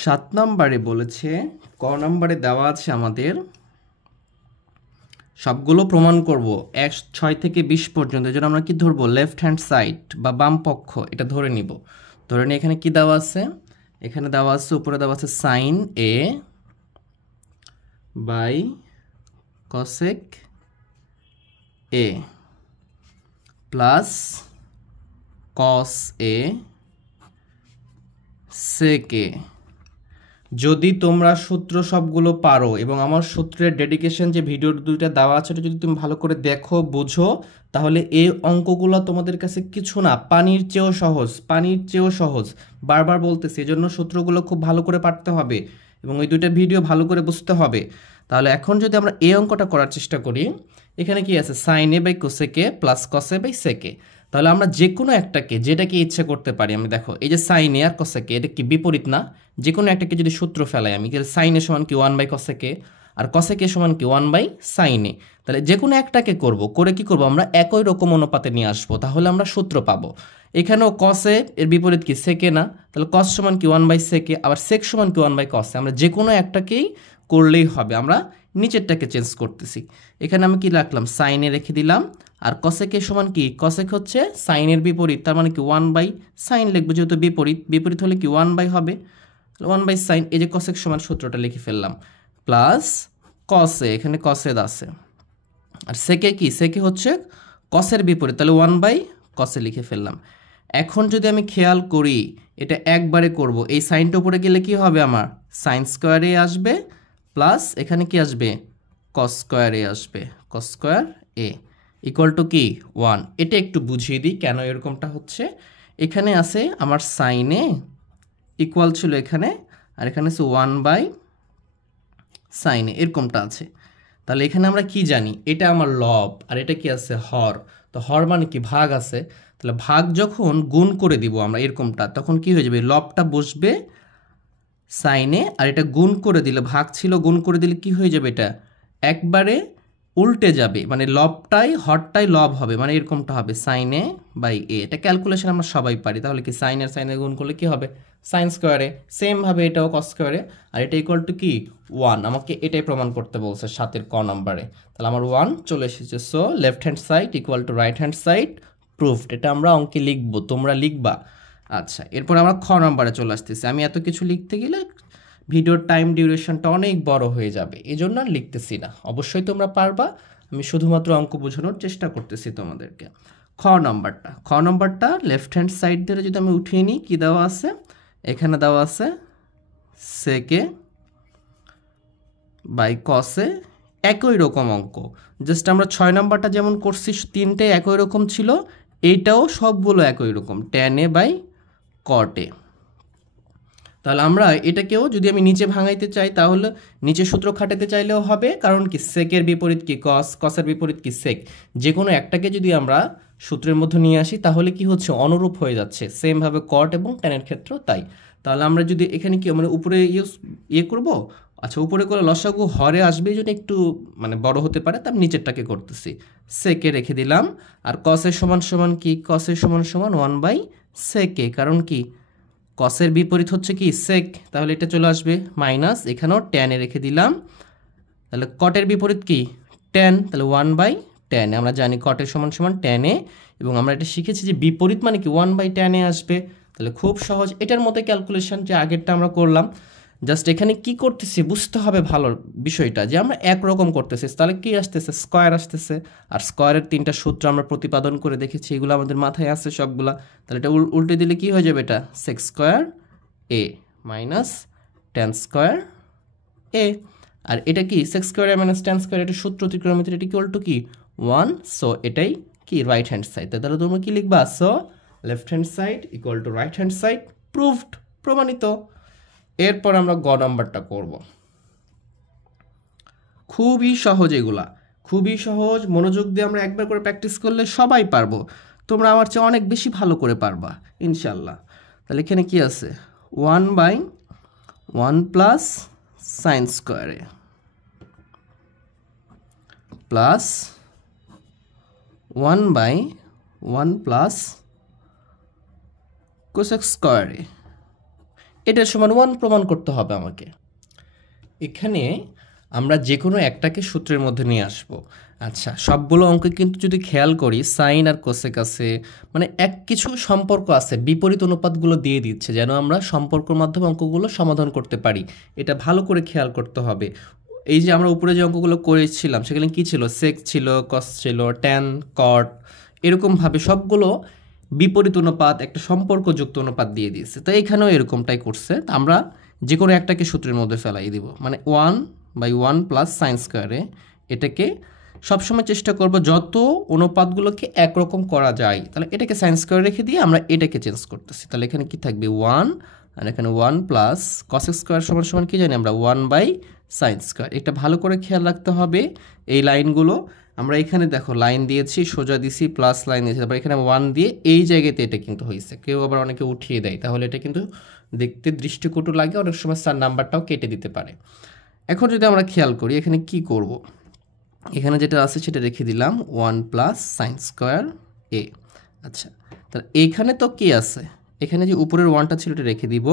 7 নম্বরে বলেছে, ক নম্বরে দেওয়া আছে আমাদের সবগুলো প্রমাণ করব 6 থেকে 20 পর্যন্ত। এজন্য আমরা কি ধরবো? লেফট হ্যান্ড সাইড বা বাম পক্ষ, এটা ধরে নিব। ধরে নিয়ে এখানে কি দেওয়া আছে? এখানে দেওয়া আছে, উপরে দেওয়া আছে sine a by cosec a plus cos a sec a. যদি তোমরা সূত্র সবগুলো পারো এবং আমার সূত্রের ডেডিকেশন যে ভিডিও দুইটা দেওয়া আছে যদি তুমি ভালো করে দেখো, বুঝো, তাহলে এই অঙ্কগুলো তোমাদের কাছে কিছু না, পানির চেয়েও সহজ, পানির চেয়েও সহজ। বারবার বলতেছি, এজন্য সূত্রগুলো খুব ভালো করে পারতে হবে এবং ওই দুইটা ভিডিও ভালো করে বুঝতে হবে। তাহলে এখন যদি আমরা এই অঙ্কটা করার চেষ্টা করি, এখানে কি আছে? Sine a by cosec a plus cos a by sec a. তাহলে আমরা যে কোনো একটাকে, যেটাকে ইচ্ছে করতে পারি, আমি দেখো এই যে সাইন এ আর কসেকে, এটা কি বিপরীত না? যে কোনো একটাকে যদি সূত্র ফেলাই আমি, সাইন এ সমান কি 1 বাই কসেকে আর কসেকে সমান কি 1 বাই সাইন এ। তাহলে যে কোনো একটাকে করে কি করব? আমরা একই রকম অনুপাতে নিয়ে আসবো, তাহলে আমরা সূত্র পাবো। এখানেও কসে এর বিপরীত কি? সেকে না? তাহলে কস সমান কি 1 বাই সেকে, আবার সেক সমান কি 1 বাই কসে। আমরা যে কোনো একটাকেই করলেই হবে, আমরা নিচেরটাকে চেঞ্জ করতেছি। এখানে আমি কি রাখলাম? সাইনে রেখে দিলাম। আর কসেকে সমান কি? কসেক হচ্ছে সাইনের বিপরীত, তার মানে কি 1 বাই সাইন লিখবো, যেহেতু বিপরীত, বিপরীত হলে কি 1 বাই হবে, 1 বাই সাইন। এই যে কসেক সমান সূত্রটা লিখে ফেললাম, প্লাস কসে, এখানে কসেদ আছে। আর সেকে কি? সেকে হচ্ছে কসের বিপরীত, তাহলে 1 বাই কসে লিখে ফেললাম। এখন যদি আমি খেয়াল করি, এটা একবারে করব, এই সাইনটা উপরে গেলে কি হবে? আমার সাইন স্কোয়ারে আসবে, প্লাস এখানে কি আসবে? কস স্কোয়ারে আসবে, cos square A equal to কি 1। এটা একটু বুঝিয়ে দিই কেন এরকমটা হচ্ছে। এখানে আছে আমার সাইনে ইকুয়াল ছিল এখানে, আর এখানে আছে 1 বাই সাইনে, এরকমটা আছে। তাহলে এখানে আমরা কি জানি? এটা আমার লব, আর এটা কি আছে? হর। তো হর মানে কি? ভাগ আছে। তাহলে ভাগ যখন গুণ করে দিব আমরা এরকমটা, তখন কি হয়ে যাবে? লবটা বসবে সাইনে, আর এটা গুণ করে দিলে, ভাগ ছিল গুণ করে দিলে কি হয়ে যাবে? এটা একবারে উল্টে যাবে, মানে লবটাই হরটাই লব হবে, মানে এরকমটা হবে সাইনে বাই এ। এটা ক্যালকুলেশন আমরা সবাই পারি। তাহলে কি সাইনের সাইনে গুণ করলে কি হবে? সাইন স্কোয়ারে। সেমভাবে এটাও কস স্কোয়ারে, আর এটা ইকুয়াল টু কি 1। আমাকে এটাই প্রমাণ করতে বলছে 7-এর ক নম্বরে। তাহলে আমার 1 চলে এসেছে। So left hand side equal to right hand side, proofed. এটা আমরা অঙ্কে লিখবো, তোমরা লিখবা। আচ্ছা, এরপর আমরা খ নম্বরে চলে আসতেছি। আমি এত কিছু লিখতে গেলে ভিডিওর টাইম ডিউরেশনটা অনেক বড় হয়ে যাবে, এই জন্য আর লিখতেছি না। অবশ্যই তোমরা পারবা, আমি শুধুমাত্র অঙ্ক বোঝানোর চেষ্টা করতেছি তোমাদেরকে। খ নম্বরটা লেফট হ্যান্ড সাইড ধরে যদি আমি উঠিয়ে নিই, কি দেওয়া আছে? এখানে দেওয়া আছে সেকে বাই কসে, একই রকম অঙ্ক। জাস্ট আমরা 6 নম্বরটা যেমন করছি, তিনটে একই রকম ছিল, এইটাও সবগুলো একই রকম, ট্যান এ বাই কট এ। তাহলে আমরা এটাকেও যদি আমি নিচে ভাঙাইতে চাই, তাহলে নিচে সূত্র খাটাতে চাইলেও হবে, কারণ কি সেকের বিপরীত কি কস, কসের বিপরীত কি সেক। যে কোনো একটাকে যদি আমরা সূত্রের মধ্যে নিয়ে আসি, তাহলে কি হচ্ছে? অনুরূপ হয়ে যাচ্ছে, সেমভাবে কট এবং ট্যানের ক্ষেত্রেও তাই। তাহলে আমরা যদি এখানে কি মানে উপরে ইয়ে করব, আচ্ছা উপরে করে লসাগু হরে আসবে, এই জন্য একটু মানে বড় হতে পারে, তার নিচেরটাকে করতেছি, সেকে রেখে দিলাম। আর কসের সমান সমান কি? কসের সমান সমান 1 বাই সেকে, কারণ কি কসের বিপরীত হচ্ছে কি? সেক। তাহলে এটা চলে আসবে মাইনাস, এখানেও ট্যানে রেখে দিলাম। তাহলে কটের বিপরীত কি? ট্যান, তাহলে 1 বাই ট্যানে। আমরা জানি কটের সমান সমান ট্যানে, এবং আমরা এটা শিখেছি যে বিপরীত মানে কি 1 বাই ট্যানে আসবে। তাহলে খুব সহজ, এটার মতো ক্যালকুলেশন যে আগেরটা আমরা করলাম। জাস্ট এখানে কি করতেছি বুঝতে হবে ভালো বিষয়টা, যে আমরা একরকম করতেছি। তাহলে কি আসতেছে? স্কোয়ার আসতেছে, আর স্কোয়ারের 3টা সূত্র আমরা প্রতিপাদন করে দেখেছি, এগুলো আমাদের মাথায় আছে সবগুলা। তাহলে এটা উল্টে দিলে কি হয়ে যাবে? এটা সেক স্কোয়ার এ মাইনাস ট্যান স্কোয়ার এ। আর এটা কি? সেক স্কোয়ার এ মাইনাস ট্যান স্কোয়ার, এটা সূত্র ত্রিকোণমিতির, এটা ইকুয়াল টু কি 1। সো এটাই কি রাইট হ্যান্ড সাইড। তাহলে তোমরা কি লিখবা? So left hand side equal to right hand side, proved, প্রমাণিত। এরপর আমরা গ নাম্বারটা করব। খুবই সহজ, এগুলা খুবই সহজ, মনোযোগ দিয়ে আমরা একবার করে প্র্যাকটিস করলে সবাই পারবো। তোমরা আমার চেয়ে অনেক বেশি ভালো করে পারবা ইনশাল্লাহ। তাহলে এখানে কি আছে? 1 বাই 1 প্লাস সাইন স্কোয়ারে প্লাস 1 বাই 1 প্লাস কোসেক স্কোয়ারে এটার সমান 1 প্রমাণ করতে হবে আমাকে। এখানে আমরা যে কোনো একটাকে সূত্রের মধ্যে নিয়ে আসব। আচ্ছা, সবগুলো অঙ্কে কিন্তু যদি খেয়াল করি সাইন আর কোসেক আছে, মানে এক কিছু সম্পর্ক আছে, বিপরীত অনুপাতগুলো দিয়ে দিচ্ছে যেন আমরা সম্পর্কের মাধ্যমে অঙ্কগুলো সমাধান করতে পারি। এটা ভালো করে খেয়াল করতে হবে। এই যে আমরা উপরে যে অঙ্কগুলো করেছিলাম সেখানে কি ছিল, সেক ছিল, কস ছিল, ট্যান, কট, এরকমভাবে সবগুলো বিপরীত অনুপাত, একটা সম্পর্কযুক্ত অনুপাত দিয়ে দিয়েছে। তো এখানেও এরকমটাই করছে। তো আমরা যে কোনো একটাকে সূত্রের মধ্যে ফেলাই দিব, মানে 1/1 প্লাস সাইন স্কোয়ারে। এটাকে সবসময় চেষ্টা করব যত অনুপাতগুলোকে একরকম করা যায়, তাহলে এটাকে সাইন স্কোয়ার রেখে দিয়ে আমরা এটাকে চেঞ্জ করতেছি। তাহলে এখানে কি থাকবে 1, আর এখানে 1 প্লাস কস স্কোয়ার সমান সমান কি জানি আমরা 1/সাইন স্কোয়ার। এটা ভালো করে খেয়াল রাখতে হবে এই লাইনগুলো। আমরা এখানে দেখো লাইন দিয়েছি, সোজা দিছি, প্লাস লাইন দিয়েছি, তারপর এখানে 1 দিয়ে এই জায়গাতে এটা কিন্তু হয়েছে। কেউ আবার অনেকে উঠিয়ে দেয়, তাহলে এটা কিন্তু দেখতে দৃষ্টিকটু লাগে, অনেক সময় স্যার নাম্বারটাও কেটে দিতে পারে। এখন যদি আমরা খেয়াল করি এখানে কি করব, এখানে যেটা আছে সেটা রেখে দিলাম 1 প্লাস সাইন স্কোয়ার এ। আচ্ছা, তাহলে এইখানে তো কি আছে, এখানে যে উপরের 1টা ছিল এটা রেখে দিব।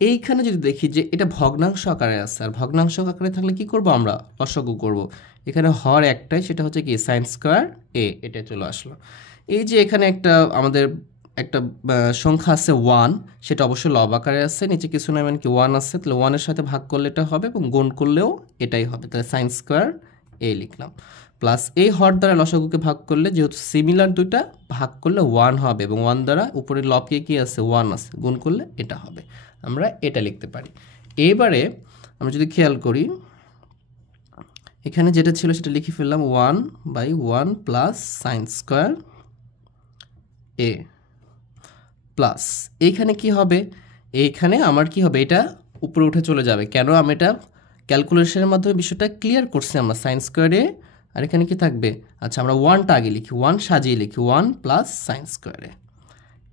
এইখানে যদি দেখি যে এটা ভগ্নাংশ আকারে আছে, আর ভগ্নাংশ আকারে থাকলে কি করব, আমরা লসাগু করব। এখানে হর একটাই, সেটা হচ্ছে কি সাইন স্কোয়ার এ, এটা চলে আসলো। এই যে এখানে একটা আমাদের একটা সংখ্যা আছে 1, সেটা অবশ্যই লব আকারে আছে, নিচে কিছু নয় মানে কি 1 আছে, তাহলে 1-এর সাথে ভাগ করলে এটা হবে এবং গুণ করলেও এটাই হবে। তাহলে সাইন স্কোয়ার এ লিখলাম, প্লাস এই হর দ্বারা লসাগুকে ভাগ করলে যেহেতু সিমিলার দুইটা, ভাগ করলে 1 হবে এবং 1 দ্বারা উপরে লবকে কি আছে 1 আছে, গুণ করলে এটা হবে। আমরা এটা লিখতে পারি। এবারে আমরা যদি খেয়াল করি এখানে যেটা ছিল সেটা লিখে ফেললাম 1/1 প্লাস সাইন স্কোয়ার এ, প্লাস এইখানে কি হবে, এইখানে আমার কি হবে, এটা উপরে উঠে চলে যাবে। কেন আমি এটা ক্যালকুলেশনের মাধ্যমে বিষয়টা ক্লিয়ার করছি আমরা, সাইন স্কোয়ারে। আর এখানে কি থাকবে, আচ্ছা আমরা 1টা আগে লিখি, 1 সাজিয়ে লিখি, 1 প্লাস সাইন স্কোয়ারে।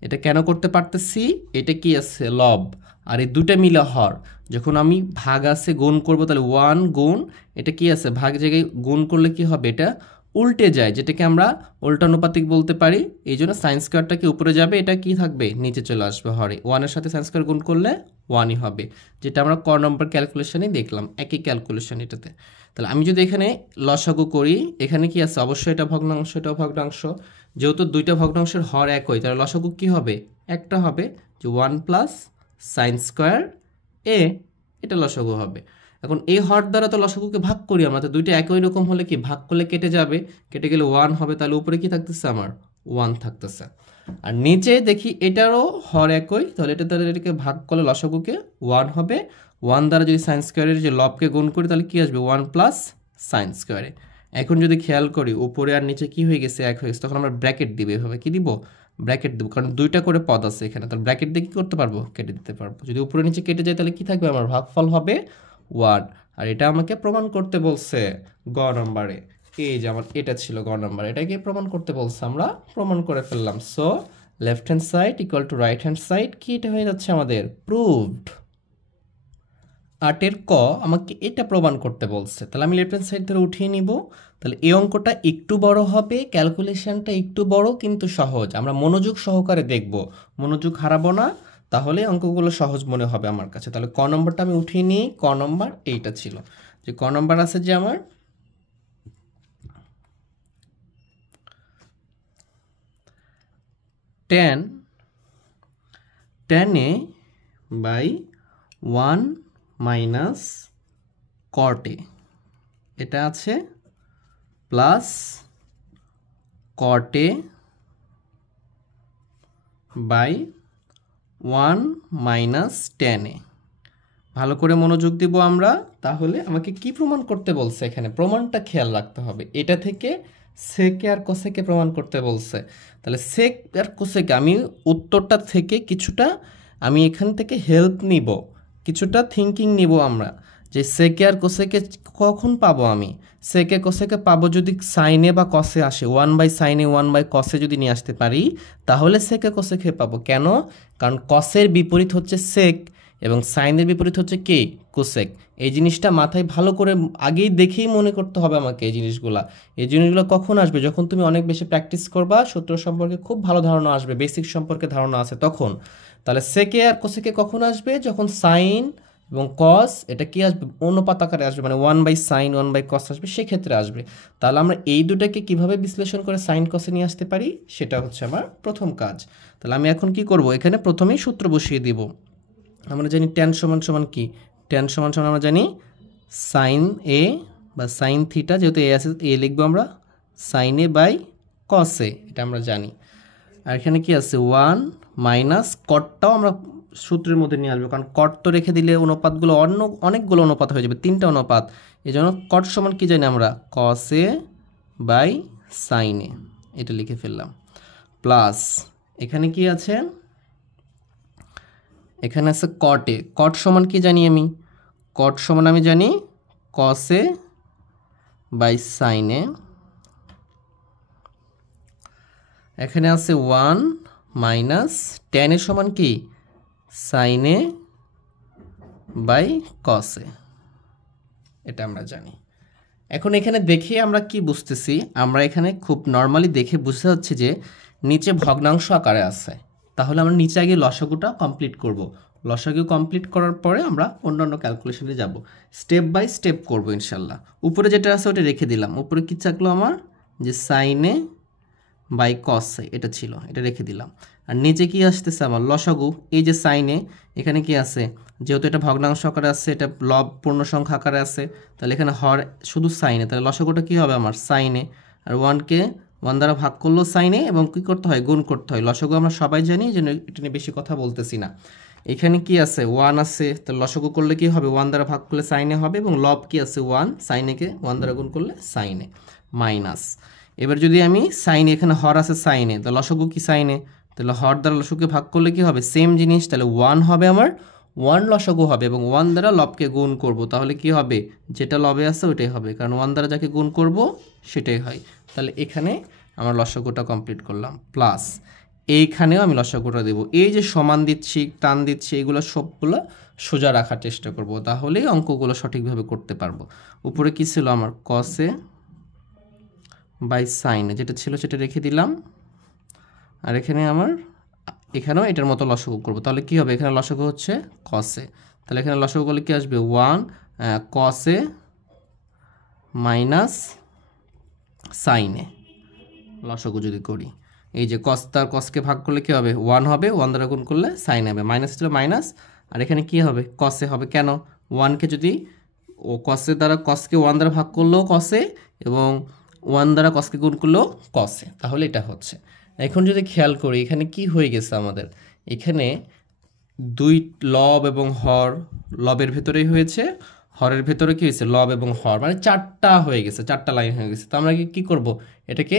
এটা কেন করতে পারতেছি, এটা কি আছে লব, আর এই দুটা মিলে হর। যখন আমি ভাগ আছে গুণ করব, তাহলে 1 গুণ এটা কি আছে ভাগ জায়গায় গুণ করলে কি হবে, এটা উল্টে যায়, যেটাকে আমরা উল্টানুপাতিক বলতে পারি। এই জন্য সাইন স্কোয়ারটা কি উপরে যাবে, এটা কি থাকবে নিচে চলে আসবে হরে। 1-এর সাথে সাইন স্কোয়ার গুণ করলে 1ই হবে, যেটা আমরা ক নম্বর ক্যালকুলেশনে দেখলাম, একই ক্যালকুলেশন এটাতে। তাহলে আমি যদি এখানে লসাগু করি, এখানে কি আছে অবশ্যই এটা ভগ্নাংশ, এটাও ভগ্নাংশ। যেহেতু দুইটা ভগ্নাংশের হর একই, তাহলে লসাগু কি হবে, একটা হবে, যে 1 প্লাস সাইন স্কোয়ার এ, এটা লসাগু হবে। এখন এই হর দ্বারা তো লসাগুকে ভাগ করি আমরা, তো দুইটা একই রকম হলে কি ভাগ করলে কেটে যাবে, কেটে গেলে 1 হবে, তাহলে উপরে কি থাকতেছে আমার 1 থাকতেছে। আর নিচে দেখি এটারও হর একই, তাহলে এটা দ্বারা এটাকে ভাগ করলে লসাগুকে 1 হবে। 1 দ্বারা যদি সাইন স্কোয়ারের যে লবকে গুণ করি তাহলে কি আসবে 1 প্লাস সাইন স্কোয়ারে। এখন যদি খেয়াল করি উপরে আর নিচে কি হয়ে গেছে, এক হয়ে গেছে, তখন আমরা ব্র্যাকেট দিব। এভাবে কি দিব, ব্র্যাকেট দেবো, কারণ দুইটা করে পদ আছে এখানে, তাহলে ব্র্যাকেট দিয়ে কি করতে পারবো, কেটে দিতে পারবো। যদি উপরে নিচে কেটে যায় তাহলে কি থাকবে, আমার ভাগফল হবে 1। আর এটা আমাকে প্রমাণ করতে বলছে গ নম্বরে। এই যে আমার এটা ছিল গ নম্বর, এটাকে প্রমাণ করতে বলছে, আমরা প্রমাণ করে ফেললাম। So left hand side equal to right hand side, কি এটা হয়ে যাচ্ছে আমাদের প্রুভড। 8-এর ক আমাকে এটা প্রমাণ করতে বলছে, তাহলে আমি লেফট হ্যান্ড সাইড ধরে উঠিয়ে নিব। তাহলে এই অঙ্কটা একটু বড় হবে, ক্যালকুলেশনটা একটু বড় কিন্তু সহজ। আমরা মনোযোগ সহকারে দেখব, মনোযোগ হারাবো না, তাহলে অঙ্কগুলো সহজ মনে হবে আমার কাছে। তাহলে ক নম্বরটা আমি উঠিয়ে নিই। ক নম্বর এইটা ছিল, যে ক নম্বর আছে যে আমার tan a by 1 minus cot a, এটা আছে plus cot a by 1 minus tan a। ভালো করে মনোযোগ দিব আমরা। তাহলে আমাকে কি প্রমাণ করতে বলছে, এখানে প্রমাণটা খেয়াল রাখতে হবে। এটা থেকে সেকে আর কোসেকে প্রমাণ করতে বলছে, তাহলে সেক আর কোসেকে আমি উত্তরটা থেকে কিছুটা আমি এখান থেকে হেল্প নিব, কিছুটা থিঙ্কিং নিব আমরা, যে সেকে আর কোসেকে কখন পাবো। আমি সেকে কোসেকে পাবো যদি সাইনে বা কসে আসে, 1/সাইনে 1/কসে যদি নিয়ে আসতে পারি তাহলে সেকে কোসেকে পাবো। কেন, কারণ কসের বিপরীত হচ্ছে সেক এবং সাইনের বিপরীত হচ্ছে কে, কোসেক। এই জিনিসটা মাথায় ভালো করে আগেই দেখেই মনে করতে হবে আমাকে। এই জিনিসগুলো কখন আসবে, যখন তুমি অনেক বেশি প্র্যাকটিস করবা, সূত্র সম্পর্কে খুব ভালো ধারণা আসবে, বেসিক সম্পর্কে ধারণা আছে তখন। তাহলে সেকে আর কোসেকে কখন আসবে? যখন সাইন এবং কস এটা কি আসবে? অনুপাত আকারে আসবে, মানে 1/sin 1/cos আসবে, সেক্ষেত্রে আসবে। তাহলে আমরা এই দুটাকে কিভাবে বিশ্লেষণ করে সাইন কসে নিয়ে আসতে পারি, সেটা হচ্ছে আমার প্রথম কাজ। তাহলে আমি এখন কি করব? এখানে প্রথমেই সূত্র বসিয়ে দিব। আমরা জানি ট্যান সমান সমান কি? ট্যান সমান সমান আমরা জানি সাইন এ বা সাইন থিটা, যেহেতু এ আছে এ লিখবো আমরা, সাইন এ বাই কস এ, এটা আমরা জানি। আর এখানে কি আছে? 1 মাইনাস কটটাও আমরা সূত্রের মধ্যে নিয়ে আসবো, কারণ কট তো রেখে দিলে অনুপাতগুলো অনেকগুলো অনুপাত হয়ে যাবে, 3টা অনুপাত। এই জন্য কট সমান কি জানি আমরা? কস এ বাই সাইন এ, এটা লিখে ফেললাম। প্লাস এখানে কি আছে? এখানে আছে কট এ। কট সমান কি জানি আমি? কট সমান আমি জানি কস এ বাই সাইন এ। এখানে আছে 1 মাইনাস ট্যান এর সমান কি? সাইন এ বাই কস এ, এটা আমরা জানি। এখন এখানে দেখে আমরা কি বুঝতেছি? আমরা এখানে খুব নর্মালি দেখে বুঝতে হচ্ছে যে নিচে ভগ্নাংশ আকারে আছে। তাহলে আমরা নিচে আগে লসাগুটা কমপ্লিট করব। লসাগু কমপ্লিট করার পরে আমরা অন্যান্য ক্যালকুলেশনে যাব, স্টেপ বাই স্টেপ করব ইনশাল্লাহ। উপরে যেটা আছে ওটা রেখে দিলাম। উপরে কি থাকলো আমার? যে সাইনে বাই কস, এটা ছিল, এটা রেখে দিলাম। আর নিচে কি আসতেছে আমার? লসাগু। এই যে সাইনে, এখানে কি আছে? যেহেতু এটা ভগ্নাংশ আকারে আছে, এটা লব পূর্ণ সংখ্যা আকারে আছে, তাহলে এখানে হর শুধু সাইনে, তাহলে লসাগুটা কি হবে আমার? সাইনে। আর 1কে 1 দ্বারা ভাগ করলেও সাইনে, এবং কি করতে হয়? গুণ করতে হয়। লসাগু আমরা সবাই জানি, যে এটা নিয়ে বেশি কথা বলতেছি না। এখানে কি আছে? 1 আছে, তাহলে লসাগু করলে কি হবে? 1 দ্বারা ভাগ করলে সাইনে হবে, এবং লব কি আছে? 1, সাইনেকে 1 দ্বারা গুণ করলে সাইনে, মাইনাস। এবার যদি আমি সাইনে, এখানে হর আছে সাইনে, তাহলে লসাগু কি? সাইনে, তাহলে হর দ্বারা লসাগুকে ভাগ করলে কি হবে? সেম জিনিস, তাহলে 1 হবে আমার, 1 লসাগু হবে, এবং 1 দ্বারা লবকে গুণ করব, তাহলে কি হবে? যেটা লবে আছে ওইটাই হবে, কারণ 1 দ্বারা যাকে গুণ করব সেটাই হয়। তাহলে এখানে আমার লসাগুটা কমপ্লিট করলাম। প্লাস এইখানেও আমি লসাগুটা দেব। এই যে সমান দিচ্ছি, টান দিচ্ছি, এগুলো সবগুলো সোজা রাখার চেষ্টা করব, তাহলেই অঙ্কগুলো সঠিকভাবে করতে পারবো। উপরে কি ছিল আমার? কসে বাই সাইনে, যেটা ছিল সেটা রেখে দিলাম। আর এখানে আমার, এখানেও এটার মতো লসাগু করব, তাহলে কি হবে? এখানে লসাগু হচ্ছে কসে, তাহলে এখানে লসাগু করলে কি আসবে? 1 কসে মাইনাস সাইনে, লসাগু যদি করি, এই যে কস তার কসকে ভাগ করলে কি হবে? 1 হবে, 1 দ্বারা গুণ করলে সাইন হবে, মাইনাস ছিল মাইনাস। আর এখানে কি হবে? কসে হবে। কেন? 1কে যদি কসে দ্বারা, কসকে 1 দ্বারা ভাগ করলেও কসে, এবং 1 দ্বারা কসকে গুণ করলেও কসে, তাহলে এটা হচ্ছে। এখন যদি খেয়াল করি এখানে কি হয়ে গেছে আমাদের? এখানে দুই লব এবং হর, লবের ভেতরেই হয়েছে, হরের ভেতরে কি হয়েছে? লব এবং হর, মানে 4টা হয়ে গেছে, 4টা লাইন হয়ে গেছে। তো আমরা কি করব? এটাকে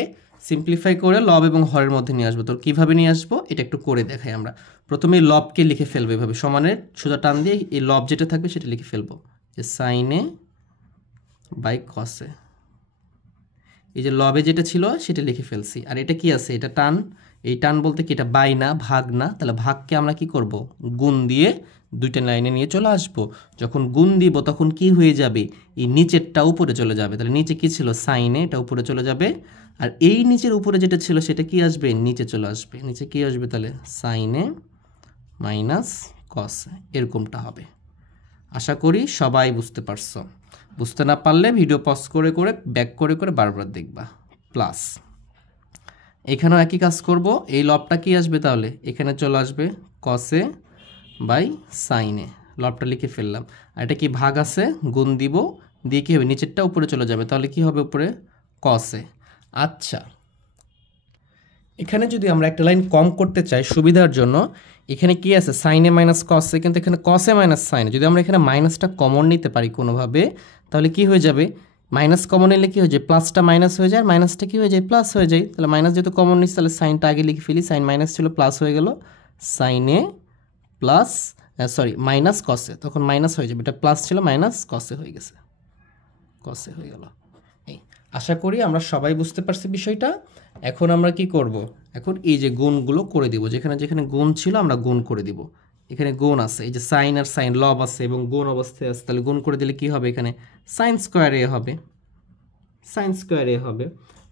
সিম্পলিফাই করে লব এবং হরের মধ্যে নিয়ে আসবো। তো কীভাবে নিয়ে আসবো এটা একটু করে দেখাই আমরা। প্রথমে লবকে লিখে ফেলবো এভাবে, সমানের সোজা টান দিয়ে এই লব যেটা থাকবে সেটা লিখে ফেলবো, যে সাইনে বাই কসে। এই যে লবে যেটা ছিল সেটা লিখে ফেলছি। আর এটা কি আছে? এটা টান। এই টান বলতে কি? এটা বাই না, ভাগ না। তাহলে ভাগকে আমরা কি করব? গুণ দিয়ে দুইটা লাইনে নিয়ে চলে আসবো। যখন গুণ দিব তখন কি হয়ে যাবে? এই নিচেরটা উপরে চলে যাবে। তাহলে নিচে কি ছিল? সাইনে, এটা উপরে চলে যাবে। আর এই নিচের উপরে যেটা ছিল সেটা কি আসবে? নিচে চলে আসবে। নিচে কি আসবে? তাহলে সাইনে মাইনাস কস, এরকমটা হবে। আশা করি সবাই বুঝতে পারছো। বুঝতে না পারলে ভিডিও পজ করে করে ব্যাক করে করে বারবার দেখবা। প্লাস এখানেও একই কাজ করব। এই লবটা কি আসবে? তাহলে এখানে চলে আসবে কসে বাই সাইনে, লবটা লিখে ফেললাম। আর এটা কি? ভাগ আছে, গুণ দিব, দিয়ে কী হবে? নিচেরটা উপরে চলে যাবে, তাহলে কি হবে? উপরে কসে। আচ্ছা, এখানে যদি আমরা একটা লাইন কম করতে চাই সুবিধার জন্য, এখানে কি আছে? সাইনে মাইনাস কসে, কিন্তু এখানে কসে মাইনাস সাইনে। যদি আমরা এখানে মাইনাসটা কমন নিতে পারি কোনোভাবে, তাহলে কি হয়ে যাবে? মাইনাস কমন নিলে কি হয়ে যায়? প্লাসটা মাইনাস হয়ে যায়, আর মাইনাসটা কি হয়ে যায়? প্লাস হয়ে যায়। তাহলে মাইনাস যেহেতু কমন নিচ্ছি, তাহলে সাইনটা আগে লিখে ফেলি। সাইন মাইনাস ছিল, প্লাস হয়ে গেল, সাইনে প্লাস সরি মাইনাস কসে, তখন মাইনাস হয়ে যাবে। এটা প্লাস ছিল, মাইনাস কসে হয়ে গেছে, কসে হয়ে গেল। এই আশা করি আমরা সবাই বুঝতে পারছি বিষয়টা। এখন আমরা কি করব? এখন এই যে গুণগুলো করে দিব, যেখানে যেখানে গুণ ছিল আমরা গুণ করে দিব। এখানে গুণ আছে, এই যে সাইন আর সাইন লব আছে এবং গুণ অবস্থায় আছে, তাহলে গুণ করে দিলে কি হবে? এখানে সাইন স্কোয়ার এ হবে, সাইন স্কোয়ার এ হবে।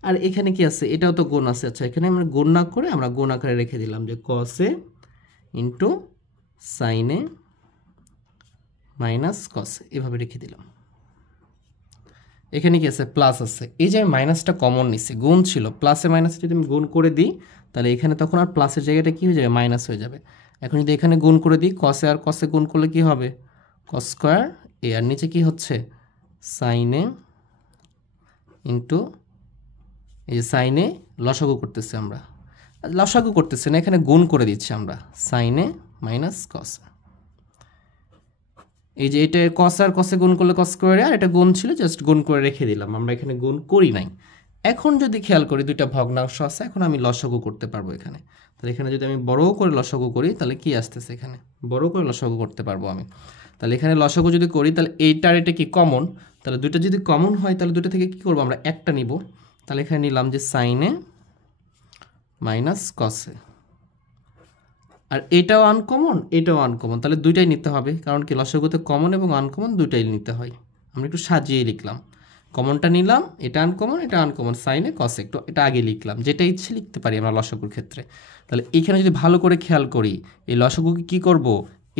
আর এখানে কি আছে? এটাও তো গুণ আছে। আচ্ছা, এখানে আমরা গুণ না করে আমরা গুণ আকারে রেখে দিলাম, যে কসে ইন্টু সাইনে মাইনাস কসে, এভাবে রেখে দিলাম। এখানে কি আছে? প্লাস আছে। এই যে আমি মাইনাসটা কমন নিচ্ছি, গুণ ছিল, প্লাসে মাইনাসে যদি আমি গুণ করে দিই তাহলে এখানে তখন আর প্লাসের জায়গাটা কী হয়ে যাবে? মাইনাস হয়ে যাবে। এখন যদি এখানে গুণ করে দিই, কসে আর কসে গুণ করলে কি হবে? কস স্কোয়ার এ, আর নিচে কি হচ্ছে? সাইনে ইন্টু এই যে সাইনে লসাগু করতেছি আমরা, লসাগু করতেছি না, এখানে গুণ করে দিচ্ছি আমরা, সাইনে মাইনাস কস। এই যে এটা কস আর কসে গুণ করলে কস স্কোয়ারে, আর এটা গুণ ছিল, জাস্ট গুণ করে রেখে দিলাম, আমরা এখানে গুণ করি নাই। এখন যদি খেয়াল করি দুইটা ভগ্নাংশ আছে, এখন আমি লসাগু করতে পারবো এখানে। তাহলে এখানে যদি আমি বড় করে লসাগু করি তাহলে কি আসতেছে? এখানে বড় করে লসাগু করতে পারবো আমি। তাহলে এখানে লসাগু যদি করি তাহলে এইটার এটা কি কমন, তাহলে দুইটা যদি কমন হয় তাহলে দুইটা থেকে কি করবো? আমরা একটা নিব। তাহলে এখানে নিলাম যে সাইনে মাইনাস কসে, আর এটাও আনকমন, এটাও আনকমন, তাহলে দুইটাই নিতে হবে, কারণ কি লসাগুতে কমন এবং আনকমন দুইটাই নিতে হয়। আমরা একটু সাজিয়ে লিখলাম, কমনটা নিলাম, এটা আনকমন, এটা আনকমন, সাইনে কসে, একটু এটা আগে লিখলাম, যেটা ইচ্ছে লিখতে পারি আমরা লসাগুর ক্ষেত্রে। তাহলে এখানে যদি ভালো করে খেয়াল করি, এই লসাগুকে কি করব?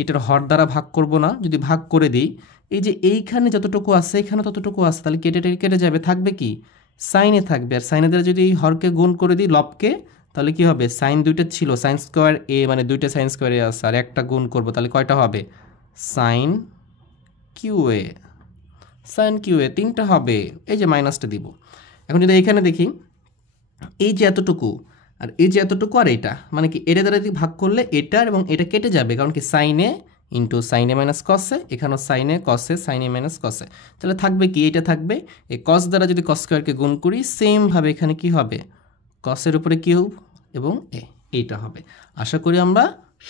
এটার হর দ্বারা ভাগ করব না, যদি ভাগ করে দিই, এই যে এইখানে যতটুকু আছে এখানে ততটুকু আছে, তাহলে কেটে কেটে যাবে, থাকবে কি? সাইনে থাকবে। আর সাইনে দ্বারা যদি এই হরকে গুণ করে দিই লবকে, তাহলে কি হবে? সাইন দুইটা ছিল, সাইন স্কোয়ার এ মানে দুইটা সাইন স্কোয়ার এ আছে, আর একটা গুণ করবো, তাহলে কয়টা হবে? সাইন কিউ এ, সাইন কিউ এ তিনটা হবে। এই যে মাইনাসটা দিব। এখন যদি এখানে দেখি, এই যে এতটুকু আর এই যে এতটুকু আর এটা, মানে কি এটা দ্বারা যদি ভাগ করলে এটার এবং এটা কেটে যাবে, কারণ কি সাইনে ইন্টু সাইনে মাইনাস কসে, এখানেও সাইনে কসে, সাইনে মাইনাস কসে, তাহলে থাকবে কি? এটা থাকবে। এই কস দ্বারা যদি কস স্কোয়ারকে গুণ করি, সেমভাবে এখানে কি হবে? কসের উপরে কিউব এবং এ, এইটা হবে। আশা করি আমরা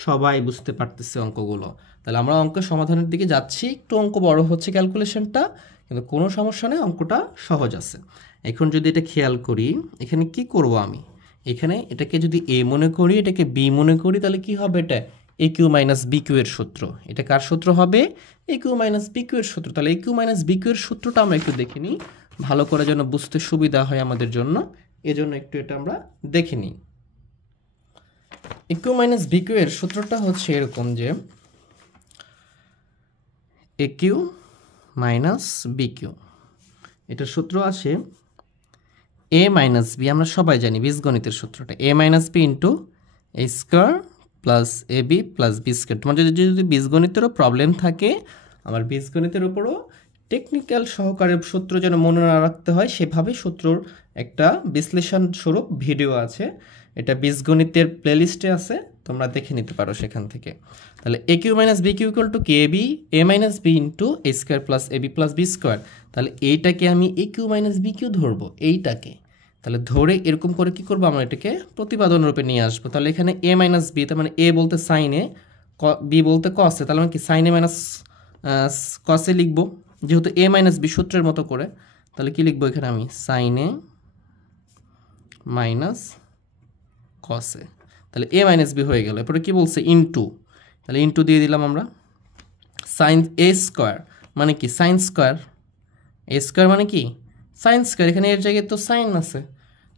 সবাই বুঝতে পারতেছি অঙ্কগুলো। তাহলে আমরা অঙ্কের সমাধানের দিকে যাচ্ছি, একটু অঙ্ক বড় হচ্ছে ক্যালকুলেশনটা, কিন্তু কোনো সমস্যা নেই, অঙ্কটা সহজ আছে। এখন যদি এটা খেয়াল করি, এখানে কি করব আমি? এখানে এটাকে যদি এ মনে করি, এটাকে বি মনে করি, তাহলে কি হবে? এটা এ কিউ মাইনাস বি কিউ এর সূত্র। এটা কার সূত্র হবে? এ কিউ মাইনাস বি কিউ এর সূত্র। তাহলে a cube minus b Q এর সূত্রটা আমরা একটু দেখে নিই, ভালো করে যেন বুঝতে সুবিধা হয় আমাদের জন্য, এজন্য একটু এটা আমরা দেখে নিই। এ কিউ মাইনাস বি কিউ এর সূত্রটা হচ্ছে এরকম যে এ কিউ মাইনাস বি কিউ, এটার সূত্র আছে এ মাইনাস বি, আমরা সবাই জানি বীজগণিতের সূত্রটা, এ minus b into a square plus a b plus b square. তোমার যদি বীজগণিতেরও প্রবলেম থাকে, আমার বীজগণিতের উপরও টেকনিক্যাল সহকারে সূত্র যেন মনে না রাখতে হয় সেভাবে সূত্রর একটা বিশ্লেষণ স্বরূপ ভিডিও আছে, এটা বীজগণিতের প্লেলিস্টে আছে, তোমরা দেখে নিতে পারো সেখান থেকে। তাহলে a cube minus b cube equal to কে b a minus b into a square plus a b plus b square. তাহলে এইটাকে আমি a cube minus b cube ধরবো, এইটাকে। তাহলে ধরে এরকম করে কি করবো? আমরা এটাকে প্রতিপাদন রূপে নিয়ে আসবো। তাহলে এখানে এ মাইনাস বি, তার মানে এ বলতে সাইনে, বি বলতে কসে, তাহলে আমি কি সাইনে মাইনাস কসে লিখবো, যেহেতু এ মাইনাস বি সূত্রের মতো করে। তাহলে কি লিখবো এখানে আমি? সাইনে মাইনাস কসে। তাহলে এ মাইনাস বি হয়ে গেল। এরপরে কি বলছে? ইনটু, তাহলে ইনটু দিয়ে দিলাম আমরা। সাইন এ স্কোয়ার মানে কি? Sine square. এ স্কোয়ার মানে কি? সাইন স্কোয়ার, এখানে এর জায়গায় তো সাইন আছে,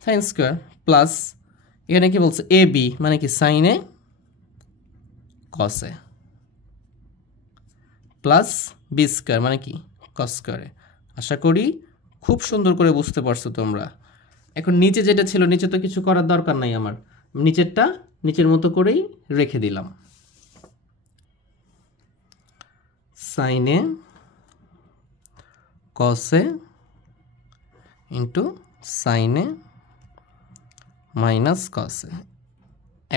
সাইন স্কোয়ার প্লাস এখানে কি বলছে? এ বি মানে কি? সাইনে কসে প্লাস বি স্কোয়ার মানে কি? কস স্কোয়ারে। আশা করি খুব সুন্দর করে বুঝতে পারছো তোমরা। এখন নিচে যেটা ছিল, নিচে তো কিছু করার দরকার নাই আমার, নিচেরটা নিচের মতো করেই রেখে দিলাম। সাইনে কসে ইন্টু সাইনে মাইনাস কসে।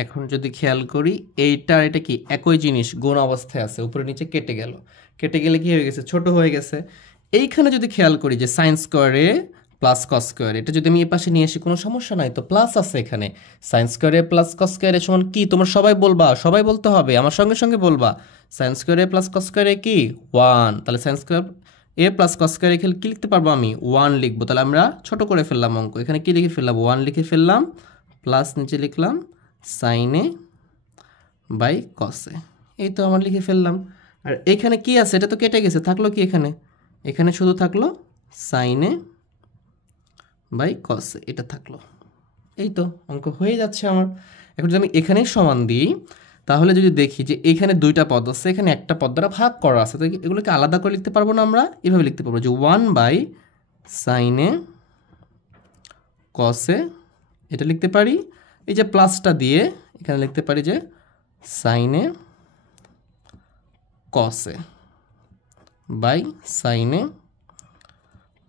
এখন যদি খেয়াল করি, এইটার এটা কি একই জিনিস, গুণ অবস্থায় আছে, উপরে নিচে কেটে গেল, কেটে গেলে কি হয়ে গেছে? ছোট হয়ে গেছে। এইখানে যদি খেয়াল করি যে সাইন স্কোয়ারে প্লাস কস স্কোয়ার, এটা যদি আমি এ পাশে নিয়ে আসি কোনো সমস্যা নাই তো, প্লাস আছে এখানে। সাইন স্কোয়ারে প্লাস কস স্কোয়ারে সমান কি? তোমরা সবাই বলবা, সবাই বলতে হবে, আমার সঙ্গে সঙ্গে বলবা। সাইন স্কোয়ারে প্লাস কস স্কোয়ারে কি? 1। তাহলে সাইন স্কোয়ার এ প্লাস কস স্কোয়ারে কি লিখতে পারবো আমি? 1 লিখবো। তাহলে আমরা ছোট করে ফেললাম অঙ্ক, এখানে কি লিখে ফেললাম? 1 লিখে ফেললাম, প্লাস নিচে লিখলাম সাইনে বাই কসে, এই তো আমার লিখে ফেললাম। আর এখানে কি আছে? এটা তো কেটে গেছে, থাকলো কি এখানে? এখানে শুধু থাকলো সাইনে বাই কসে, এটা থাকলো। এই তো অঙ্ক হয়ে যাচ্ছে আমার। এখন যদি আমি এখানেই সমান দিই, তাহলে যদি দেখি যে এখানে দুইটা পদ আছে, এখানে একটা পদ দ্বারা ভাগ করা আছে, তো এগুলোকে আলাদা করে লিখতে পারবো না? আমরা এভাবে লিখতে পারবো যে 1/sin cos এটা লিখতে পারি। এই যে প্লাসটা দিয়ে এখানে লিখতে পারি যে sin cos sin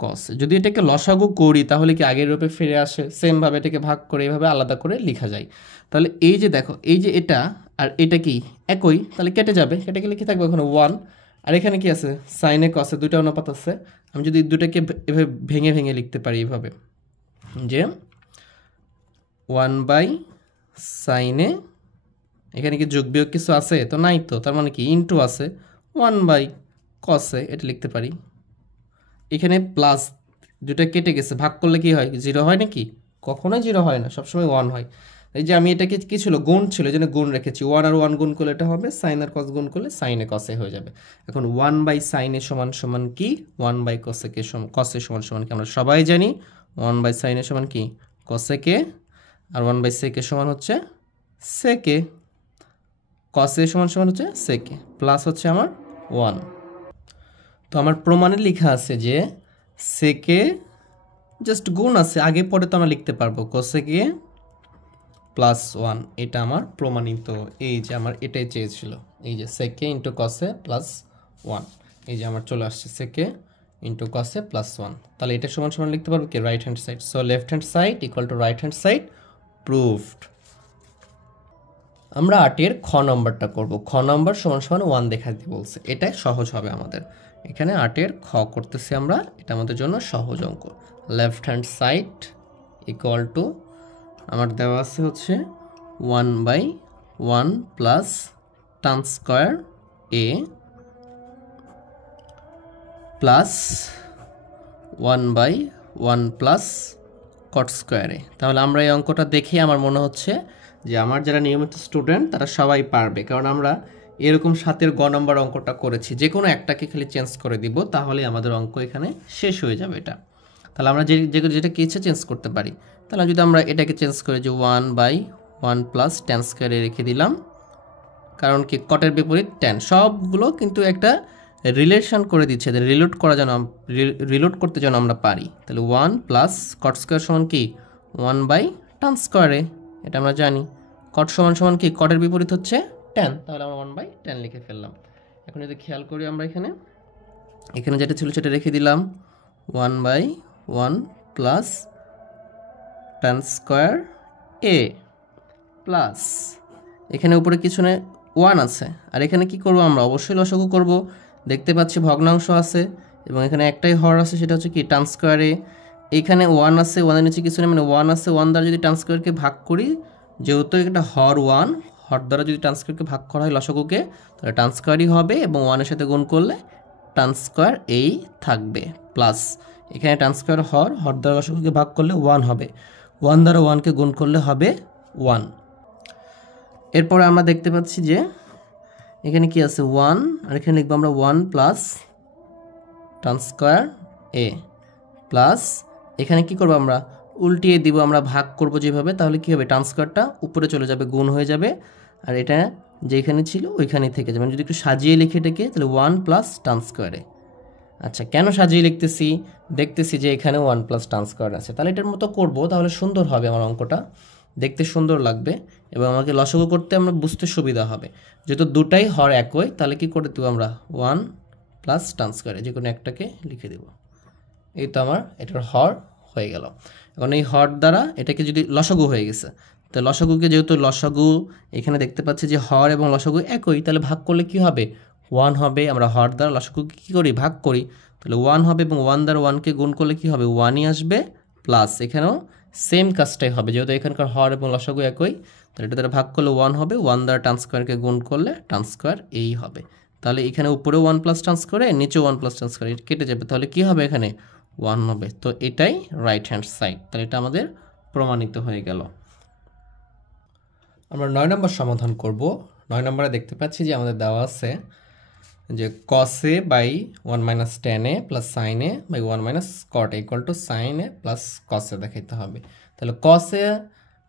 cos। যদি এটাকে লসাগু করি তাহলে কি আগের রূপে ফিরে আসে? সেমভাবে এটাকে ভাগ করে এইভাবে আলাদা করে লেখা যায়। তাহলে এই যে দেখো, এই যে এটা আর এটা কি একই, তাহলে কেটে যাবে, কেটে গেলে কি থাকবে ওখানে 1। আর এখানে কি আছে? সাইনে কসে দুইটা অনুপাত আছে। আমি যদি দুটাকে এভাবে ভেঙে ভেঙে লিখতে পারি এইভাবে যে 1/sin, এখানে কি যোগ বিয়োগ কিছু আছে? তো নাই, তো তার মানে কি ইনটু আছে 1/cos, এটা লিখতে পারি। এখানে প্লাস দুটা কেটে গেছে, ভাগ করলে কি হয়? 0 হয় নাকি? কখনোই 0 হয় না, সবসময় 1 হয়। এই যে আমি এটাকে কি ছিল? গুণ ছিল, এই জন্য গুণ রেখেছি। 1 আর 1 গুণ করলে এটা হবে, সাইন আর কস গুণ করলে সাইনে কসে হয়ে যাবে। এখন 1/sin সমান সমান কি? 1/cos কসে সমান সমান কি আমরা সবাই জানি? 1/sin সমান কি? কসেকে, আর 1/sec সমান হচ্ছে সেকে। কসে সমান সমান হচ্ছে সেকে, প্লাস হচ্ছে আমার 1। তো আমার প্রমাণে লেখা আছে যে সেকে জাস্ট গুণ আছে, আগে পরে তো আমরা লিখতে পারবো কোসেকে প্লাস 1, এটা আমার প্রমাণিত। এই যে আমার এটাই চেয়েছিল, এই যে সেকে ইন্টু কসে প্লাস 1, এই যে আমার চলে আসছে সেকে ইন্টু কসে প্লাস 1। তাহলে এটা সমান সমান লিখতে পারবো কি? Right hand side. So left hand side equal to right hand side, proved. আমরা 8-এর খ নম্বরটা করব। খ নম্বর সমান সমান 1 দেখাতে বলছে, এটা সহজ হবে আমাদের। এখানে 8-এর খ করতেছি আমরা, এটা আমাদের জন্য সহজ অঙ্ক। Left hand side equal to আমার দেওয়া আছে হচ্ছে 1/1 plus tan square a plus 1/1 plus cot square a। তাহলে আমরা এই অঙ্কটা দেখে আমার মনে হচ্ছে যে আমার যারা নিয়মিত স্টুডেন্ট তারা সবাই পারবে, কারণ আমরা এরকম 7-এর গ নম্বর অঙ্কটা করেছি। যে কোনো একটাকে খালি চেঞ্জ করে দিব, তাহলে আমাদের অঙ্ক এখানে শেষ হয়ে যাবে। এটা তাহলে আমরা যেটা কি ইচ্ছা চেঞ্জ করতে পারি। তাহলে যদি আমরা এটাকে চেঞ্জ করি যে 1/1 প্লাস tan স্কোয়ারে রেখে দিলাম, কারণ কি কটের বিপরীত ট্যান, সবগুলো কিন্তু একটা রিলেশন করে দিচ্ছে, রিলোড করতে যেন আমরা পারি। তাহলে 1 প্লাস কট স্কোয়ার সমান কি? 1/tan স্কোয়ারে, এটা আমরা জানি। কট সমান সমান কি? কটের বিপরীত হচ্ছে ট্যান, তাহলে আমরা 1/tan লিখে ফেললাম। এখন যদি খেয়াল করি আমরা এখানে যেটা ছিল সেটা রেখে দিলাম, 1/1 plus tan square a plus এখানে উপরে কিছু নেই, 1 আছে। আর এখানে কি করব আমরা? অবশ্যই লসাগু করব। দেখতে পাচ্ছি ভগ্নাংশ আছে এবং এখানে একটাই হর আছে, সেটা হচ্ছে কি? tan স্কোয়ারে। এখানে 1 আছে, 1-এর নিচে কিছু নেই, মানে 1 আছে। 1 দ্বারা যদি tan স্কোয়ারকে ভাগ করি, যেহেতু এটা হর 1, হর দ্বারা যদি tan স্কোয়ারকে ভাগ করা হয় লসাগুকে, তাহলে tan স্কোয়ারই হবে এবং 1-এর সাথে গুণ করলে tan স্কোয়ার এই থাকবে, প্লাস এখানে tan স্কোয়ার হর দ্বারা লসাগুকে ভাগ করলে 1 হবে, 1 দ্বারা 1কে গুণ করলে হবে 1। এরপরে আমরা দেখতে পাচ্ছি যে এখানে কি আছে? 1, আর এখানে লিখবো আমরা 1 plus tan square a plus এখানে কি করব? আমরা উল্টিয়ে দিব, আমরা ভাগ করব যেভাবে, তাহলে কি হবে? tan স্কোয়ারটা উপরে চলে যাবে, গুণ হয়ে যাবে, আর এটা যেখানে ছিল ওইখানেই থেকে যাবে। যদি একটু সাজিয়ে লিখে এটাকে, তাহলে 1 প্লাস tan স্কোয়ারে। আচ্ছা, কেন সাজিয়ে লিখতেছি? দেখতেছি যে এখানে 1 প্লাস tan স্কোয়ার আছে, তাহলে এটার মতো করব, তাহলে সুন্দর হবে আমার অঙ্কটা, দেখতে সুন্দর লাগবে এবং আমাকে লসাগু করতে আমরা বুঝতে সুবিধা হবে। যেহেতু দুটাই হর একই, তাহলে কি করে দেবো আমরা? 1 প্লাস tan স্কোয়ারে যে কোনো একটাকে লিখে দেব। এই তো আমার এটার হর হয়ে গেল। এখন এই হর দ্বারা এটাকে যদি লসাগু হয়ে গেছে, তো লসাগুকে যেহেতু লসাগু এখানে দেখতে পাচ্ছি যে হর এবং লসাগু একই, তাহলে ভাগ করলে কি হবে? 1 হবে। আমরা হর দ্বারা লসাগুকে কী করি? ভাগ করি, তাহলে 1 হবে এবং 1 দ্বারা 1কে গুণ করলে কি হবে? 1ই আসবে, প্লাস এখানেও সেম কাজটাই হবে, যেহেতু এখানকার হর এবং লসাগু একই, তাহলে এটা দ্বারা ভাগ করলে 1 হবে, 1 দ্বারা tan স্কোয়ারকে গুণ করলে tan স্কোয়ার এই হবে। তাহলে এখানে উপরেও 1 প্লাস tan স্কোয়ারে, নিচেও 1 প্লাস tan স্কোয়ারে, কেটে যাবে, তাহলে কি হবে? এখানে 1 হবে। তো এটাই রাইট হ্যান্ড সাইড, তাহলে এটা আমাদের প্রমাণিত হয়ে গেল। আমরা 9 নম্বর সমাধান করব। 9 নম্বরে দেখতে পাচ্ছি যে আমাদের দেওয়া আছে যে cos a by 1 minus tan a plus sin a by 1 minus cot a equal to sin a plus cos a দেখাইতে হবে। তাহলে cos a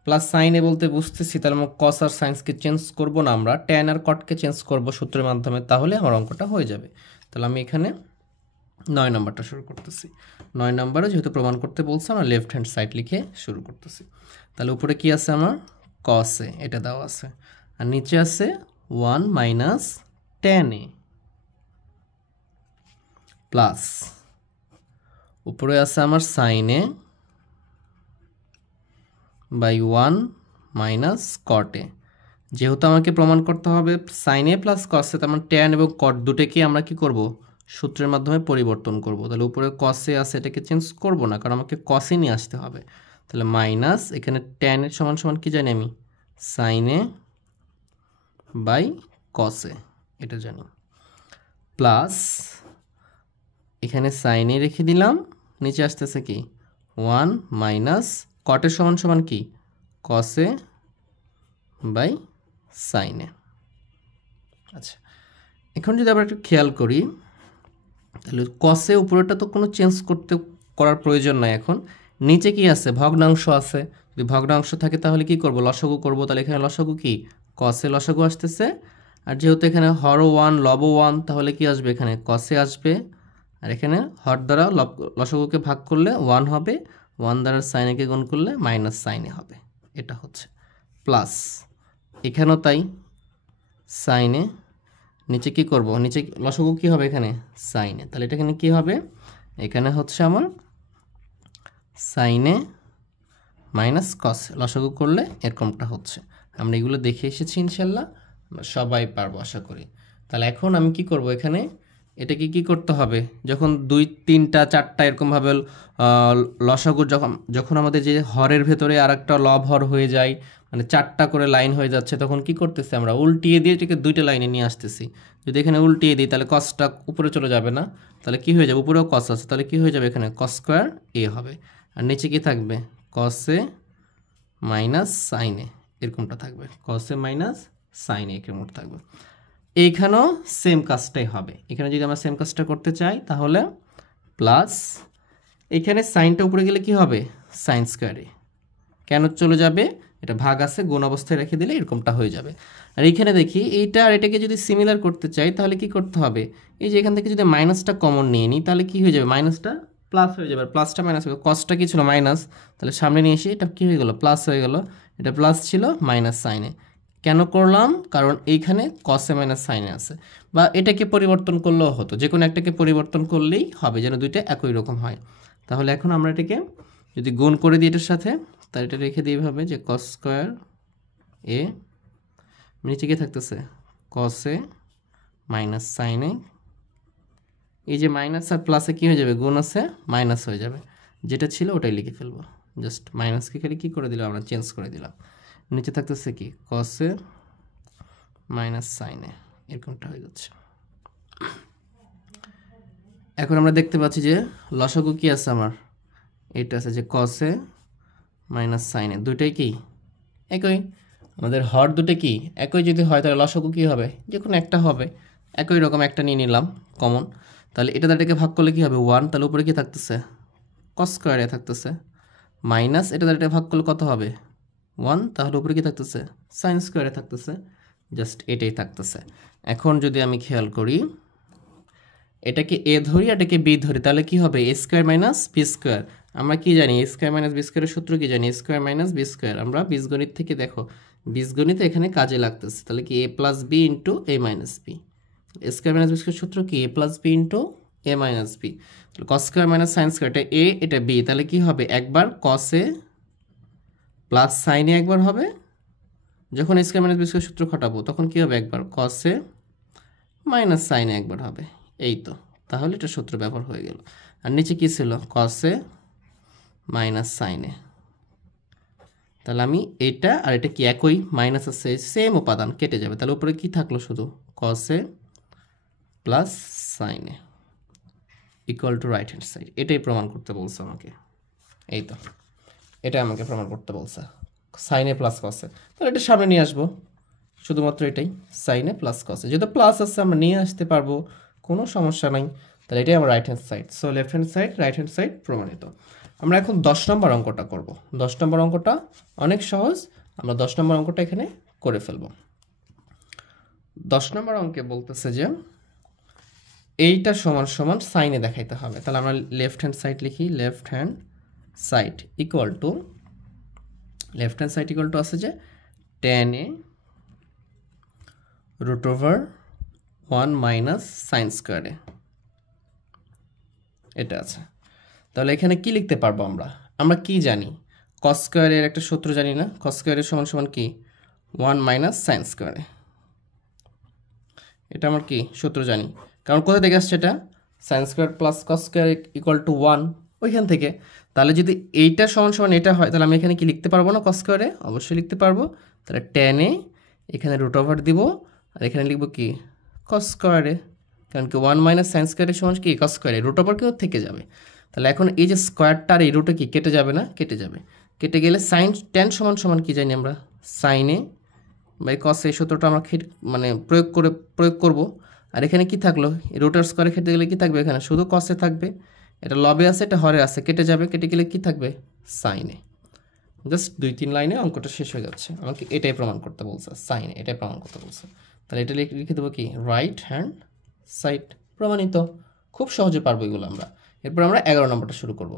প্লাস সাইনে বলতে বুঝতেছি, তাহলে আমরা কস আর সাইন্সকে চেঞ্জ করব না, আমরা ট্যান আর কটকে চেঞ্জ করব সূত্রের মাধ্যমে, তাহলে আমার অঙ্কটা হয়ে যাবে। তাহলে আমি এখানে 9 নম্বরটা শুরু করতেছি। 9 নম্বরে যেহেতু প্রমাণ করতে বলছে, আমরা লেফট হ্যান্ড সাইড লিখে শুরু করতেছি। তাহলে উপরে কি আছে আমার কসে, এটা দেওয়া আছে, আর নিচে আছে 1 মাইনাস tan a প্লাস উপরে আছে আমার sine a by 1 minus cot a. যেহেতু আমাকে প্রমাণ করতে হবে সাইন এ প্লাস কসে, তার মানে ট্যান এবং কট দুটোকে আমরা কি করব, সূত্রের মাধ্যমে পরিবর্তন করব। তাহলে উপরে কসে আছে, এটাকে চেঞ্জ করব না, কারণ আমাকে কসে নিয়ে আসতে হবে। তাহলে মাইনাস এখানে ট্যান এর সমান সমান কি জানি আমি, সাইন এ বাই কসে, এটা জানি, প্লাস এখানে সাইন এ রেখে দিলাম, নিচে আসতেছে কি 1 মাইনাস কটের সমান সমান কি কসে বাই সাইনে। আচ্ছা, এখন যদি আমরা একটু খেয়াল করি, তাহলে কসে উপরেটা তো কোনো চেঞ্জ করার প্রয়োজন নাই। এখন নিচে কি আছে, ভগ্নাংশ আছে, যদি ভগ্নাংশ থাকে তাহলে কি করব, লসাগু করব। তাহলে এখানে লসাগু কি, কসে লসাগু আসতেছে, আর যেহেতু এখানে হর 1 লব 1, তাহলে কি আসবে, এখানে কসে আসবে, আর এখানে হর দ্বারা লসাগুকে ভাগ করলে 1 হবে, 1 দ্বারা সাইনেকে গুণ করলে মাইনাস সাইনে হবে, এটা হচ্ছে প্লাস। এখানেও তাই, সাইনে নিচে কি করব, নিচে লসাগু কি হবে এখানে সাইনে, তাহলে এটা এখানে কি হবে, এখানে হচ্ছে আমার সাইনে মাইনাস কস, লসাগু করলে এরকমটা হচ্ছে। আমরা এগুলো দেখে এসেছি, ইনশাল্লাহ আমরা সবাই পারবো আশা করি। তাহলে এখন আমি কি করব, এখানে এটাকে কি করতে হবে, যখন 2 3টা 4টা এরকমভাবে লসাগু যখন আমাদের যে হরের ভেতরে আর একটা লব হর হয়ে যায়, মানে 4টা করে লাইন হয়ে যাচ্ছে, তখন কি করতেছি আমরা উল্টিয়ে দিয়ে এটাকে 2টা লাইনে নিয়ে আসতেছি। যদি এখানে উল্টিয়ে দিই তাহলে কসটা উপরে চলে যাবে না, তাহলে কি হয়ে যাবে, উপরেও কস আছে, তাহলে কি হয়ে যাবে, এখানে কস স্কোয়ার এ হবে, আর নিচে কি থাকবে, কসে মাইনাস সাইনে, এরকমটা থাকবে, কসে মাইনাস সাইনে এরকম থাকবে। এইখানেও সেম কাজটাই হবে। এখানে যদি আমরা সেম কাজটা করতে চাই তাহলে প্লাস এখানে সাইনটা উপরে গেলে কি হবে, সাইন স্কোয়ারে কেন চলে যাবে, এটা ভাগ আছে, গুণ অবস্থায় রেখে দিলে এরকমটা হয়ে যাবে। আর এইখানে দেখি এইটা আর এটাকে যদি সিমিলার করতে চাই তাহলে কি করতে হবে, এই যে এখান থেকে যদি মাইনাসটা কমন নিয়ে নিই তাহলে কি হয়ে যাবে, মাইনাসটা প্লাস হয়ে যাবে, প্লাসটা মাইনাস হবে, কসটা কি ছিল মাইনাস, তাহলে সামনে নিয়ে এসে এটা কি হয়ে গেল, প্লাস হয়ে গেল, এটা প্লাস ছিল মাইনাস সাইনে। কেন করলাম, কারণ এইখানে কসে মাইনাস সাইনে আছে, বা এটাকে পরিবর্তন করলেও হতো, যে কোনো একটাকে পরিবর্তন করলেই হবে, যেন দুইটা একই রকম হয়। তাহলে এখন আমরা এটাকে যদি গুণ করে দিই এটার সাথে, তাহলে এটা রেখে দিই এভাবে যে কস স্কোয়ার এ, নিচে কি থাকতেছে কসে মাইনাস সাইনে, এই যে মাইনাস আর প্লাসে কি হয়ে যাবে, গুণ আছে মাইনাস হয়ে যাবে, যেটা ছিল ওটাই লিখে ফেলবো, জাস্ট মাইনাসকে খালি কী করে দিলাম আমরা, চেঞ্জ করে দিলাম, নিচে থাকতেছে কি কসে মাইনাস সাইনে, এরকমটা হয়ে যাচ্ছে। এখন আমরা দেখতে পাচ্ছি যে লসাগু কি আছে আমার, এটা আছে যে কসে মাইনাস সাইনে, দুইটাই কি একই, আমাদের হর দুটো কি একই, যদি হয় তাহলে লসাগু কি হবে, যে কোনো একটা হবে, একই রকম একটা নিয়ে নিলাম কমন। তাহলে এটা দ্বারাটাকে ভাগ করলে কি হবে 1, তাহলে উপরে কি থাকতেছে কস স্কোয়ারে থাকতেছে, মাইনাস এটা দ্বারাটা ভাগ করলে কত হবে 1, তাহলে উপরে কি থাকতেছে সাইন স্কোয়ারে থাকতেছে, জাস্ট এটাই থাকতেছে। এখন যদি আমি খেয়াল করি এটাকে এ ধরি, এটাকে বি ধরি, তাহলে কি হবে এ স্কোয়ার মাইনাস বি স্কোয়ার। আমরা কি জানি এ স্কোয়ার মাইনাস বি স্কোয়ারের সূত্র কি জানি, এ স্কোয়ার মাইনাস বি স্কোয়ার, আমরা বীজগণিত থেকে দেখো, বীজগণিত এখানে কাজে লাগতেছে, তাহলে কি a plus b into a minus b, a square minus b square সূত্র কি a plus b into a minus b, cos square minus sine square, এটা এ এটা বি, তাহলে কি হবে একবার কসে প্লাস সাইনে একবার হবে, যখন এ স্কোয়ার মাইনাস বি স্কোয়ার সূত্র খাটাবো তখন কি হবে একবার কসে মাইনাস সাইনে একবার হবে, এই তো, তাহলে এটা সূত্র ব্যবহার হয়ে গেল। আর নিচে কি ছিল কসে মাইনাস সাইনে, তাহলে আমি এটা আর এটা কি একই, মাইনাস আছে সেম উপাদান কেটে যাবে, তাহলে উপরে কি থাকলো শুধু cos a plus sine a equal to right hand side, এটাই প্রমাণ করতে বলছে আমাকে, এই তো এটাই আমাকে প্রমাণ করতে বলছে, সাইনে প্লাস কসে, তাহলে এটা সামনে নিয়ে আসবো, শুধুমাত্র এটাই সাইনে প্লাস কসে, যেহেতু প্লাস আছে আমরা নিয়ে আসতে পারবো, কোনো সমস্যা নাই। তাহলে এটাই আমার right hand side, so left hand side right hand side প্রমাণিত। আমরা এখন 10 নম্বর অঙ্কটা করব। 10 নম্বর অঙ্কটা অনেক সহজ, আমরা 10 নম্বর অঙ্কটা এখানে করে ফেলব। 10 নম্বর অঙ্কে বলতেছে যে এইটা সমান সমান সাইনে দেখাইতে হবে। তাহলে আমরা লেফট হ্যান্ড সাইড লিখি, left hand side equal to আছে যে tan a root over 1 minus sin square a, এটা আছে। তাহলে এখানে কি লিখতে পারবো আমরা কি জানি, cos square এর একটা সূত্র জানি না, cos square এর সমান সমান কি 1 minus sin square a, এটা আমার কি সূত্র জানি, কারণ কোথা থেকে আসছে এটা, sin square plus cos square equal to 1 ওইখান থেকে। তাহলে যদি এইটা সমান সমান এটা হয় তাহলে আমি এখানে কি লিখতে পারবো না cos square a, অবশ্যই লিখতে পারবো। তাহলে tan a এখানে রুট ওভার দিব আর এখানে লিখবো কি cos square a, কারণ কি 1 মাইনাস sin square a সমান কি cos square a, root over কিন্তু থেকে যাবে। তাহলে এখন এই যে স্কোয়ারটা আর এই রুটে কি কেটে যাবে না, কেটে যাবে, কেটে গেলে sin tan সমান সমান কি জানি আমরা sin a by cos a, সূত্রটা আমরা মানে প্রয়োগ করব। আর এখানে কি থাকলো, রুটের স্কোয়ারে খেতে গেলে কি থাকবে, এখানে শুধু cos a থাকবে, এটা লবে আছে এটা হরে আছে, কেটে যাবে, কেটে গেলে কি থাকবে sin a। জাস্ট 2-3 লাইনে অঙ্কটা শেষ হয়ে যাচ্ছে। আমাকে এটাই প্রমাণ করতে বলছে, sin a এটাই প্রমাণ করতে বলছে। তাহলে এটা লিখে দেবো কি রাইট হ্যান্ড সাইড, প্রমাণিত। খুব সহজে পারবো এগুলো আমরা। এরপর আমরা 11 নম্বরটা শুরু করব।